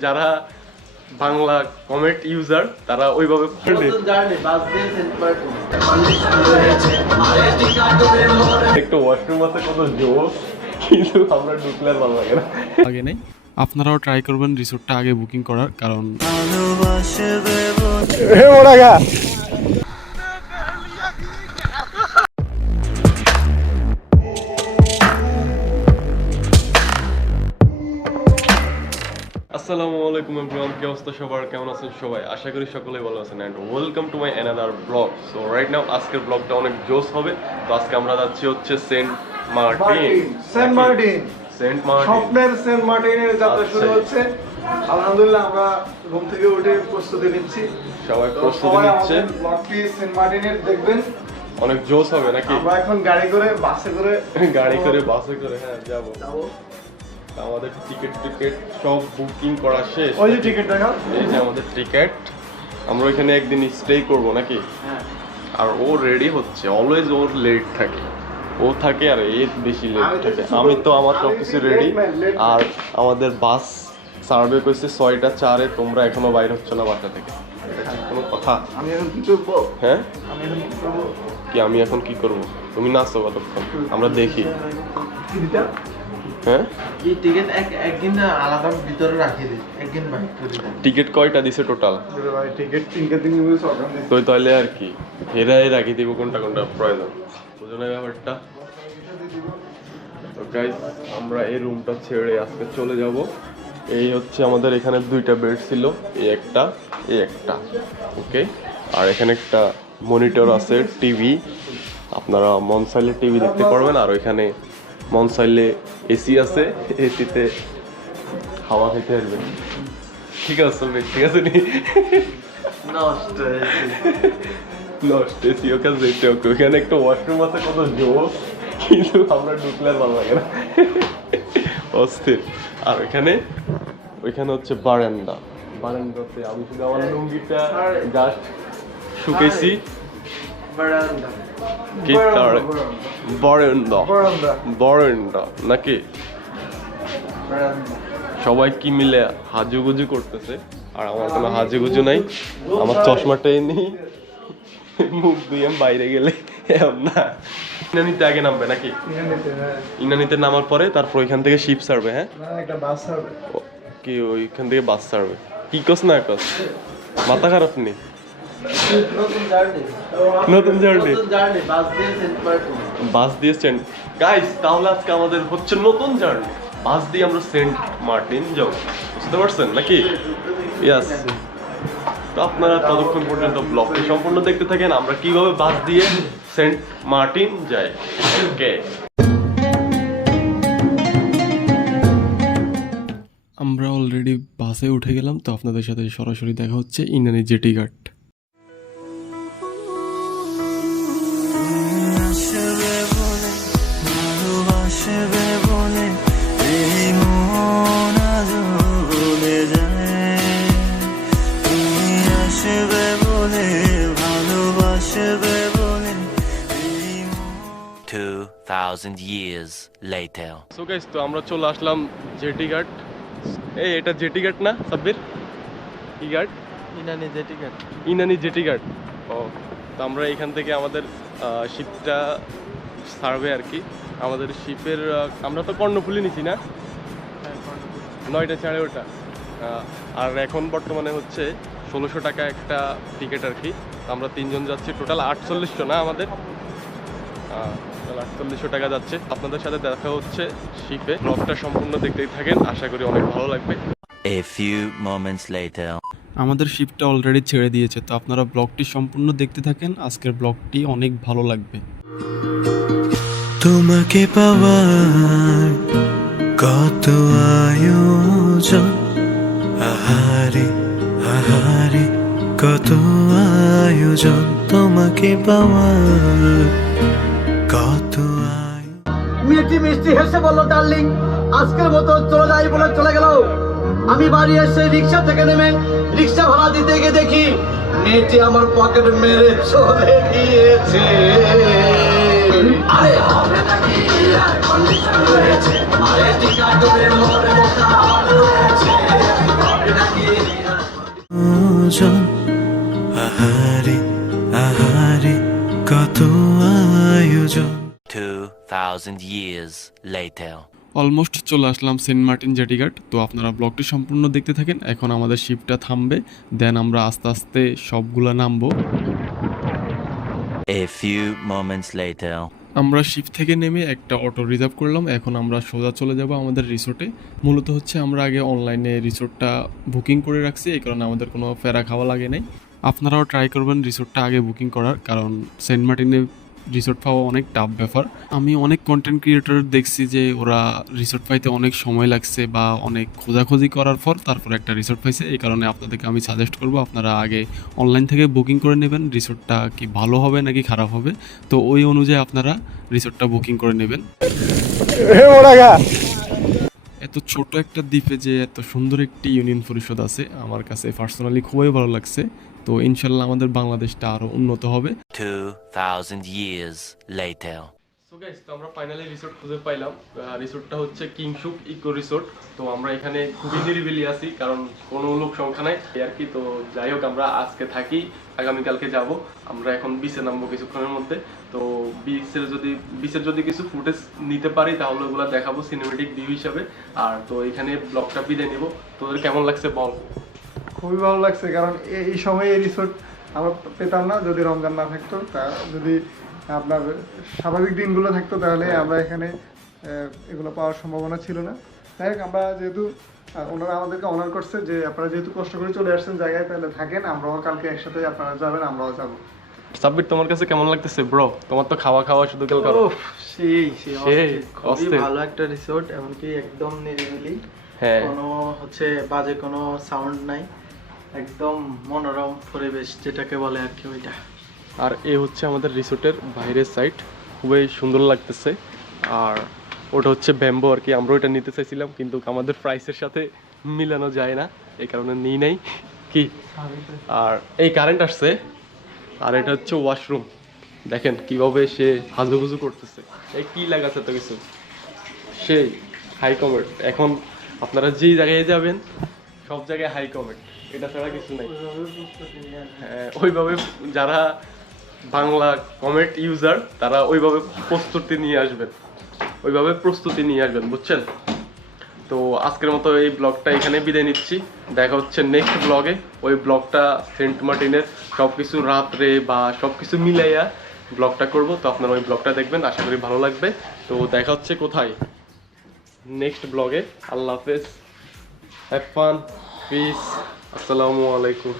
যারা Bangla comment user তারা ওইভাবে একটু ওয়াশরুম আছে কত জোর কিন্তু আমরা ঢুকলে ভালো লাগে না। আগে নেই। আপনারাও ট্রাই করবেন রিসোর্টটা আগে বুকিং করার কারণ এভরিওয়ান কি অবস্থা সবার? কেমন আছেন সবাই? আশা করি সকলেই ভালো আছেন। And welcome to my another blog so right now আজকের ব্লগটা অনেক জোস হবে। তো আজকে আমরা যাচ্ছি হচ্ছে saint Martin. Saint Martin. Saint Martin. স্বপ্নের সেন্ট মার্টিনের যাত্রা শুরু আচ্ছা। হচ্ছে। আলহামদুলিল্লাহ আমরা ঘুম থেকে উঠে প্রস্তুতি নিচ্ছি। সবাই প্রস্তুতি নিচ্ছে। ব্লগটি সেন্ট মার্টিনের দেখবেন। অনেক জোস হবে নাকি? আমরা এখন গাড়ি করে বাসে করে গাড়ি করে বাসে করে হ্যাঁ যাব। যাব। আমাদের টিকিট টিকিট সব বুকিং করা শেষ ওই যে টিকিট দেখা এই যে আমাদের টিকিট আমরা ওইখানে একদিন স্টে করব নাকি? হ্যাঁ। আর ও রেডি হচ্ছে অলওয়েজ ওর লেট থাকে। ও থাকে আর এর বেশি লেট থাকে। আমি তো আমার আমি সব কিছু রেডি। আর আমাদের বাস সার্ভে করছে ছয়টা চারে তোমরা এখনও বাইরে হচ্ছ না বাসা থেকে। কোনো কথা? আমি এখন কি করব? হ্যাঁ? আমি এখন কি করব? কি আমি এখন কি করব? তুমি নাচো কতক্ষণ? আমরা দেখি। হ্যাঁ? এই টিকিট এক একদিন আলাদা ভিতরে রাখিয়ে দিই একদিন বাইক টিকিট কয়টা দিছে টোটাল টিকিট তিনটে তো তাহলে আর কি হেরাই রাখি দিব কোনটা কোনটা প্রয়োজন। ব্যাপারটা? তো আমরা এই রুমটা ছেড়ে আজকে চলে যাব। এই হচ্ছে আমাদের এখানে দুইটা বেড ছিল এই একটা এই একটা ওকে আর এখানে একটা মনিটর আছে টিভি আপনারা মন চাইলে টিভি দেখতে পারবেন আর ওইখানে মন চাইলে এসি আছে এসিতে হাওয়া খেতে আসবেন ঠিক আছে বেশ, ঠিক আছে নি? নষ্ট নষ্ট এসি ওখানে যেতে ওকে ওখানে একটা ওয়াশরুম আছে কত জোর কিন্তু আমরা ঢুকলে আর ভালো লাগে না। অস্থির। আর ওইখানে ওইখানে হচ্ছে বারান্দা। বারান্দাতে আমি শুধু আমার লুঙ্গিটা জাস্ট শুকেছি বারান্দা। কি তার? বারান্দা বারান্দা বারান্দা নাকি? সবাই কি মিলে হাজুগুজু করতেছে? আর আমার কোনো হাজুগুজু নাই। আমার চশমাটাই নেই। মুখ দিয়ে বাইরে গেলে না। ইনানিতে আগে নামবে নাকি? হ্যাঁ। ইনানিতে নামার পরে তারপর ওইখান থেকে শিপ সারবে হ্যাঁ? কি ওইখান থেকে বাস সারবে কি কস না কস? মাথা খারাপ নেই নতুন জার্নি। বাস দিয়ে সেন্ট গাইস তাহলে আজকে আমাদের হচ্ছে নতুন জার্নি। বাস দিয়ে আমরা সেন্ট মার্টিন যাব। বুঝতে পারছেন নাকি? ইয়াস তো আপনারা ততক্ষণ পর্যন্ত ব্লগটি সম্পূর্ণ দেখতে থাকেন। আমরা কীভাবে বাস দিয়ে সেন্ট মার্টিন যাই? ওকে আমরা অলরেডি বাসে উঠে গেলাম তো আপনাদের সাথে সরাসরি দেখা হচ্ছে ইনানি জেটি ঘাট। 2,000 years later. সো গাইস তো আমরা চলে আসলাম জেটি ঘাট। এই এটা জেটি ঘাট না সাব্বির? কি ঘাট? ইনানি যে টিকিট ইনানি জেটি ঘাট। ও তো আমরা এখান থেকে আমাদের শিপটা সার্ভে আর কি। আমাদের শিপের আমরা তো কর্ণফুলি নিছি না? নয়টা সাড়ে ওটা। আর এখন বর্তমানে হচ্ছে ষোলোশো টাকা একটা টিকিট আর কি। তো আমরা তিনজন যাচ্ছি টোটাল আটচল্লিশশো না আমাদের? আটচল্লিশশো টাকা যাচ্ছে। আপনাদের সাথে দেখা হচ্ছে শিপে ব্লগটা সম্পূর্ণ দেখতেই থাকেন। আশা করি অনেক ভালো লাগবে। A few moments later. আমাদের শিপটা অলরেডি ছেড়ে দিয়েছে তো আপনারা ব্লগটি সম্পূর্ণ দেখতে থাকেন। আজকের ব্লগটি অনেক ভালো লাগবে। তোমাকে পাওয়ার কত আয়োজন? আহারে আহারে কত আয়োজন তোমাকে পাওয়ার? কত মিষ্টি মিষ্টি হেসে বলল, ডার্লিং, আজকের মতো চলে যাই বলে চলে গেল। আমি বাড়ি এসে রিক্সা থেকে নেমে রিক্সা ভাড়া দিতে গিয়ে দেখি, মেয়েটি আমার পকেট মেরে চলে গিয়েছে। 2,000 years later. অলমোস্ট চলে আসলাম সেন্ট মার্টিন জেটিঘাট তো আপনারা ব্লগটি সম্পূর্ণ দেখতে থাকেন। এখন আমাদের শিপটা থামবে। দেন আমরা আস্তে আস্তে সবগুলা নামবো। A few moments later. আমরা শিপ থেকে নেমে একটা অটো রিজার্ভ করলাম। এখন আমরা সোজা চলে যাব আমাদের রিসোর্টে মূলত হচ্ছে আমরা আগে অনলাইনে রিসোর্টটা বুকিং করে রাখছি। এই কারণে আমাদের কোনো ফেরা খাওয়া লাগে নাই। আপনারাও ট্রাই করবেন রিসোর্টটা আগে বুকিং করার। কারণ সেন্ট মার্টিনে রিসোর্ট পাওয়া অনেক টাফ ব্যাপার। আমি অনেক কন্টেন্ট ক্রিয়েটর দেখছি যে ওরা রিসোর্ট পাইতে অনেক সময় লাগছে বা অনেক খোঁজাখুঁজি করার পর তারপর একটা রিসোর্ট পাইছে। এই কারণে আপনাদেরকে আমি সাজেস্ট করব আপনারা আগে অনলাইন থেকে বুকিং করে নেবেন। রিসোর্টটা কি ভালো হবে নাকি খারাপ হবে? তো ওই অনুযায়ী আপনারা রিসোর্টটা বুকিং করে নেবেন। এত ছোট একটা দ্বীপে যে এত সুন্দর একটি ইউনিয়ন পরিষদ আছে আমার কাছে পার্সোনালি খুবই ভালো লাগছে। তো ইনশাল্লাহ আমাদের বাংলাদেশটা আরও উন্নত হবে। 2,000 years later. সো গাইস তো আমরা ফাইনালি রিসোর্ট খুঁজে পাইলাম। রিসোর্টটা হচ্ছে কিংশুক ইকো রিসোর্ট তো আমরা এখানে খুবই নিরিবিলি আছি কারণ কোনো লোক সংখ্যা নাই। আর কি তো যাই হোক আমরা আজকে থাকি আগামীকালকে যাব। আমরা এখন বিচে নামবো কিছুক্ষণের মধ্যে। তো বিচের যদি বিচের যদি কিছু ফুটেজ নিতে পারি তাহলে ওগুলো দেখাবো সিনেমেটিক ভিউ হিসাবে। আর তো এখানে ব্লগটা বিদায় নিব। তোদের কেমন লাগছে বল? খুবই ভালো লাগছে কারণ এই সময় এই রিসোর্ট আমরা পেতাম না যদি রমজান না থাকতো তা যদি আপনার স্বাভাবিক দিনগুলো থাকতো তাহলে আমরা এখানে এগুলো পাওয়ার সম্ভাবনা ছিল না। যাই হোক আমরা যেহেতু ওনারা আমাদেরকে অনার করছে যে আপনারা যেহেতু কষ্ট করে চলে আসছেন জায়গায় তাহলে থাকেন আমরাও কালকে একসাথে আপনারা যাবেন আমরাও যাব। সাব্বির তোমার কাছে কেমন লাগতেছে? ব্রো তোমার তো খাওয়া খাওয়া শুধু কেউ করো সেই সেই সেই, খুবই ভালো একটা রিসোর্ট এমনকি একদম নিরিবিলি। হ্যাঁ। কোনো হচ্ছে বাজে কোনো সাউন্ড নাই। একদম মনোরম পরিবেশ যেটাকে বলে আর কি ওইটা। আর এ হচ্ছে আমাদের রিসোর্টের বাইরের সাইড। খুবই সুন্দর লাগতেছে। আর ওটা হচ্ছে ব্যাম্বো আর কি। আমরা ওইটা নিতে চাইছিলাম, কিন্তু আমাদের প্রাইসের সাথে মিলানো যায় না। এই কারণে নিই নাই। কি? আর এই কারেন্ট আসছে। আর এটা হচ্ছে ওয়াশরুম দেখেন কীভাবে সে হাজুগুজু করতেছে। এই কি লাগাচ্ছে তো কিছু? সেই হাই কমেন্ট এখন আপনারা যেই জায়গায় যাবেন, সব জায়গায় হাই কমেন্ট এটা ছাড়া কিছু নাই। হ্যাঁ, ওইভাবে যারা বাংলা কমেন্ট ইউজার তারা ওইভাবে প্রস্তুতি নিয়ে আসবেন। ওইভাবে প্রস্তুতি নিয়ে আসবেন বুঝছেন? তো আজকের মতো এই ব্লগটা এখানে বিদায় নিচ্ছি। দেখা হচ্ছে নেক্সট ব্লগে। ওই ব্লগটা সেন্ট মার্টিনের সব কিছু রাত্রে বা সব কিছু মিলাইয়া ব্লগটা করব। তো আপনারা ওই ব্লগটা দেখবেন আশা করি ভালো লাগবে। তো দেখা হচ্ছে কোথায়? নেক্সট ব্লগে। আল্লাহ হাফেজ। হ্যাভ ফান পিস আসসালামু আলাইকুম।